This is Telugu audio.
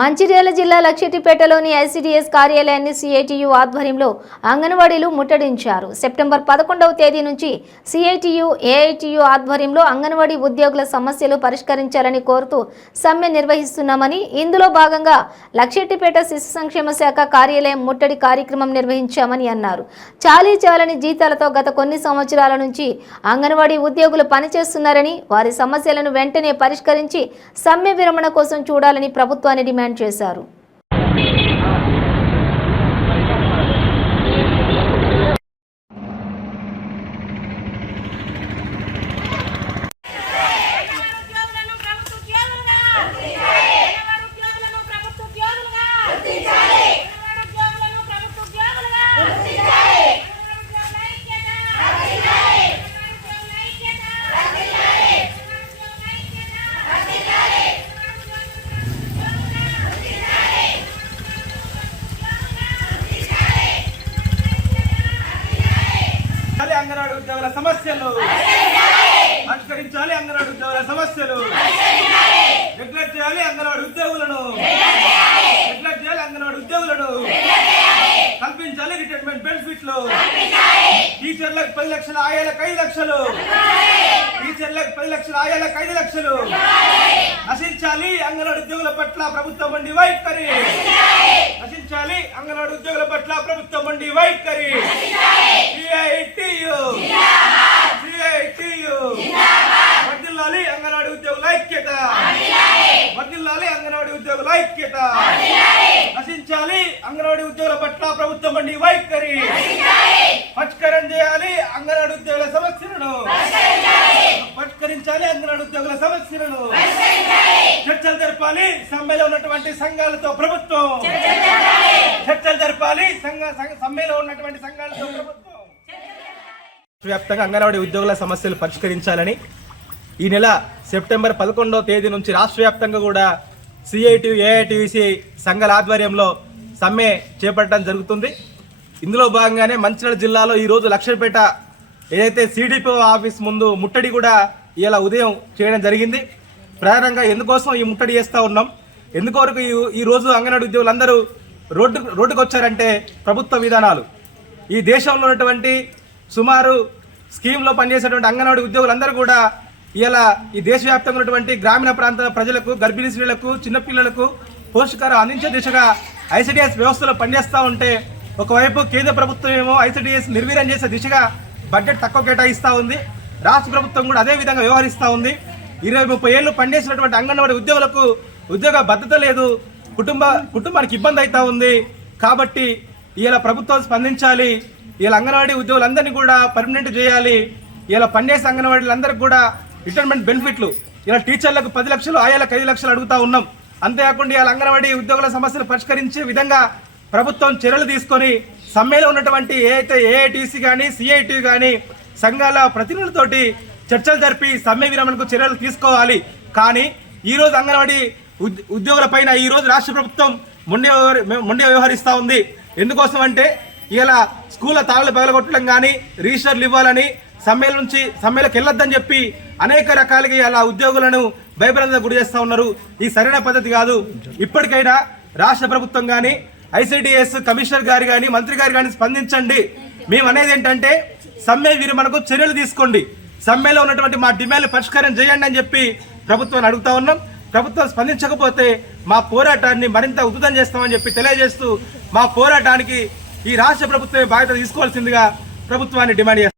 మంచిర్యాల జిల్లా లక్షెట్టిపేటలోని ఐసిడిఎస్ కార్యాలయాన్ని సిఐటియు ఆధ్వర్యంలో అంగన్వాడీలు ముట్టడించారు. సెప్టెంబర్ 11వ తేదీ నుంచి సిఐటియు, ఏఐటియు ఆధ్వర్యంలో అంగన్వాడీ ఉద్యోగుల సమస్యలు పరిష్కరించాలని కోరుతూ సమ్మె నిర్వహిస్తున్నామని, ఇందులో భాగంగా లక్షెట్టిపేట శిశు సంక్షేమ శాఖ కార్యాలయం ముట్టడి కార్యక్రమం నిర్వహించామని అన్నారు. చాలని జీతాలతో గత కొన్ని సంవత్సరాల నుంచి అంగన్వాడీ ఉద్యోగులు పనిచేస్తున్నారని, వారి సమస్యలను వెంటనే పరిష్కరించి సమ్మె విరమణ కోసం చూడాలని ప్రభుత్వాన్ని డిమాండ్ చేశారు. అంగన్వాడీ ఉద్యోగుల సమస్యలు పరిష్కరించాలి. అంగన్వాడీ ఉద్యోగుల సమస్యలు నెగ్లెక్ట్ చేయాలి. అంగన్వాడీ ఉద్యోగులను నెగ్లెక్ట్ చేయాలి. అంగన్వాడీ ఉద్యోగులను కల్పించాలి. రిటైర్మెంట్ బెనిఫిట్లు టీచర్లకు 10 లక్షలు, ఆయాలకు 5 లక్షలు, టీచర్లకు 10 లక్షలు, ఆయాలకు 5 లక్షలు నశించాలి. అంగన్వాడీ ఉద్యోగుల పట్ల ప్రభుత్వం మండి వైఖరి నశించాలి. అంగన్వాడీ ఉద్యోగుల పట్ల ప్రభుత్వం మండి వైఖరి. వర్ధిల్లాలి అంగన్వాడీ ఉద్యోగుల ఐక్యత, వర్ధిల్లాలి అంగన్వాడీ ఉద్యోగుల ఐక్యత. నశించాలి అంగన్వాడీ ఉద్యోగుల పట్ల ప్రభుత్వం మండి వైఖరి. పరిష్కారం చేయాలి అంగన్వాడీ ఉద్యోగుల సమస్యలను, పరిష్కరించాలి అంగన్వాడీ ఉద్యోగుల సమస్యలను. చర్చలు జరపాలి సమ్మెలో ఉన్నటువంటి సంఘాలతో ప్రభుత్వం, చర్చలు జరపాలి సమ్మెలో ఉన్నటువంటి సంఘాలతో ప్రభుత్వం. వ్యాప్తంగా అంగన్వాడీ ఉద్యోగుల సమస్యలు పరిష్కరించాలని ఈ నెల సెప్టెంబర్ 11వ తేదీ నుంచి రాష్ట్ర వ్యాప్తంగా కూడా సిఐటియు, ఏఐటియుసి సంఘాల ఆధ్వర్యంలో సమ్మె చేపట్టడం జరుగుతుంది. ఇందులో భాగంగానే మంచిర్యాల జిల్లాలో ఈరోజు లక్షెట్టిపేట ఏదైతే సిడిపిఓ ఆఫీస్ ముందు ముట్టడి కూడా ఇలా ఉదయం చేయడం జరిగింది. ప్రధానంగా ఎందుకోసం ఈ ముట్టడి చేస్తూ ఉన్నాం, ఎందుకొరకు ఈ రోజు అంగన్వాడీ ఉద్యోగులందరూ రోడ్డుకు వచ్చారంటే ప్రభుత్వ విధానాలు, ఈ దేశంలో ఉన్నటువంటి సుమారు స్కీమ్లో పనిచేసేటువంటి అంగన్వాడీ ఉద్యోగులందరూ కూడా ఇలా ఈ దేశవ్యాప్తంగా ఉన్నటువంటి గ్రామీణ ప్రాంతాల ప్రజలకు, గర్భిణీ స్త్రీలకు, చిన్నపిల్లలకు పోషకాహారం అందించే దిశగా ఐసిడిఎస్ వ్యవస్థలో పనిచేస్తూ ఉంటే, ఒకవైపు కేంద్ర ప్రభుత్వం ఏమో ఐసిడిఎస్ నిర్వీర్యం చేసే దిశగా బడ్జెట్ తక్కువ కేటాయిస్తూ ఉంది. రాష్ట్ర ప్రభుత్వం కూడా అదే విధంగా వ్యవహరిస్తూ ఉంది. 20-30 ఏళ్ళు పనిచేసినటువంటి అంగన్వాడీ ఉద్యోగులకు ఉద్యోగ భద్రత లేదు, కుటుంబానికి ఇబ్బంది అవుతూ ఉంది. కాబట్టి ఇలా ప్రభుత్వం స్పందించాలి. ఇలా అంగన్వాడీ ఉద్యోగులందరినీ కూడా పర్మనెంట్ చేయాలి. ఇలా పనిచేసే అంగన్వాడీలందరికీ కూడా రిటైర్మెంట్ బెనిఫిట్లు, ఇలా టీచర్లకు 10 లక్షలు, ఆయాలకు 5 లక్షలు అడుగుతూ ఉన్నాం. అంతేకాకుండా ఇలా అంగన్వాడీ ఉద్యోగుల సమస్యలు పరిష్కరించే విధంగా ప్రభుత్వం చర్యలు తీసుకొని సమ్మెలో ఉన్నటువంటి ఏఐటీసీ కానీ, సిఐటి కానీ సంఘాల ప్రతినిధులతోటి చర్చలు జరిపి సమ్మె విరమణకు చర్యలు తీసుకోవాలి. కానీ ఈరోజు అంగన్వాడీ ఉద్యోగుల పైన ఈరోజు రాష్ట్ర ప్రభుత్వం మొండి వ్యవహరిస్తూ ఉంది. ఎందుకోసం అంటే ఇలా స్కూళ్ళ తాళాలు పగలగొట్టడం కానీ, రిజిస్టర్లు ఇవ్వాలని, సమ్మెలకు వెళ్ళొద్దని చెప్పి అనేక రకాలుగా ఇలా ఉద్యోగులను భయభ్రాంతులకు గురి చేస్తూ ఉన్నారు. ఈ సరైన పద్ధతి కాదు. ఇప్పటికైనా రాష్ట్ర ప్రభుత్వం కానీ, ఐసిడిఎస్ కమిషనర్ గారు కానీ, మంత్రి గారు కానీ స్పందించండి. మేము అనేది ఏంటంటే సమ్మె విరమణకు చర్యలు తీసుకోండి, సమ్మెలో ఉన్నటువంటి మా డిమాండ్లు పరిష్కారం చేయండి అని చెప్పి ప్రభుత్వాన్ని అడుగుతా ఉన్నాం. ప్రభుత్వం స్పందించకపోతే మా పోరాటాన్ని మరింత ఉధృతం చేస్తామని చెప్పి తెలియజేస్తూ, మా పోరాటానికి ఈ రాష్ట్ర ప్రభుత్వమే బాధ్యత తీసుకోవాల్సిందిగా ప్రభుత్వాన్ని డిమాండ్ చేస్తాం.